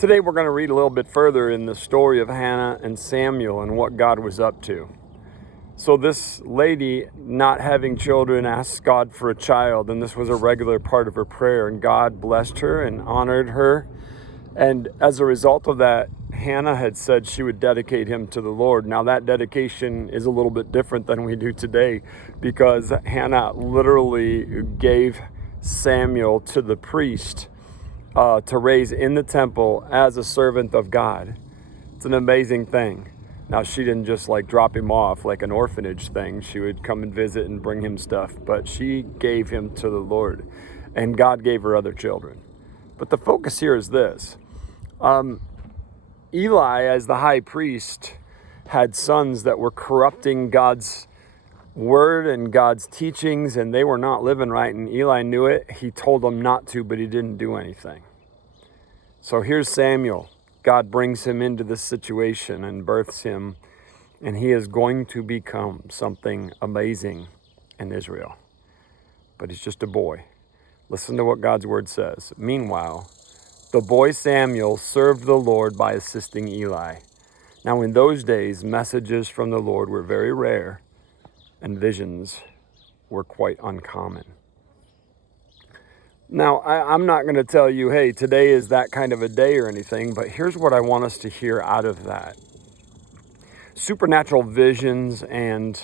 Today we're going to read a little bit further in the story of Hannah and Samuel and what God was up to. So this lady, not having children, asked God for a child, and this was a regular part of her prayer, and God blessed her and honored her. And as a result of that, Hannah had said she would dedicate him to the Lord. Now that dedication is a little bit different than we do today, because Hannah literally gave Samuel to the priest to raise in the temple as a servant of God. It's an amazing thing. Now, she didn't just like drop him off like an orphanage thing. She would come and visit and bring him stuff, but she gave him to the Lord, and God gave her other children. But the focus here is this. Eli, as the high priest, had sons that were corrupting God's word and God's teachings, and they were not living right, and Eli knew it. He told them not to, but he didn't do anything. So here's Samuel. God brings him into this situation and births him, and he is going to become something amazing in Israel. But he's just a boy. Listen to what God's word says. Meanwhile, the boy Samuel served the Lord by assisting Eli. Now in those days, messages from the Lord were very rare, and visions were quite uncommon. Now, I'm not going to tell you, hey, today is that kind of a day or anything, but here's what I want us to hear out of that. Supernatural visions and,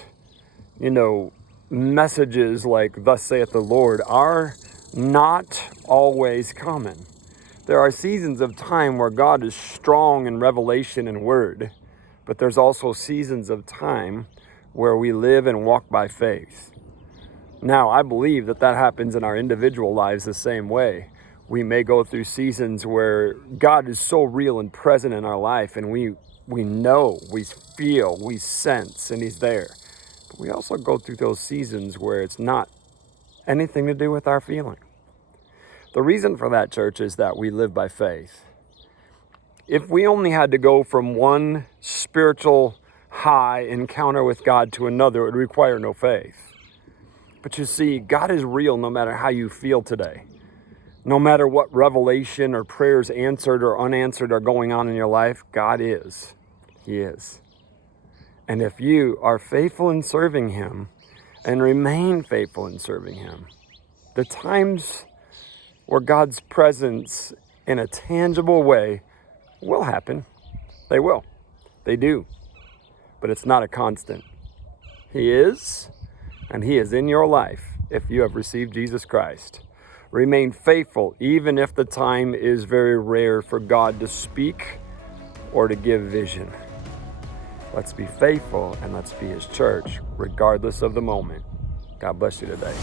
messages like, thus saith the Lord, are not always common. There are seasons of time where God is strong in revelation and word, but there's also seasons of time where we live and walk by faith. Now, I believe that happens in our individual lives the same way. We may go through seasons where God is so real and present in our life, and we know, we feel, we sense, and he's there. But we also go through those seasons where it's not anything to do with our feeling. The reason for that, church, is that we live by faith. If we only had to go from one spiritual high encounter with God to another, it would require no faith. But you see, God is real no matter how you feel today. No matter what revelation or prayers answered or unanswered are going on in your life, God is. He is. And if you are faithful in serving him and remain faithful in serving him, the times where God's presence in a tangible way will happen. They will. They do. But it's not a constant. He is, and he is in your life if you have received Jesus Christ. Remain faithful even if the time is very rare for God to speak or to give vision. Let's be faithful and let's be his church regardless of the moment. God bless you today.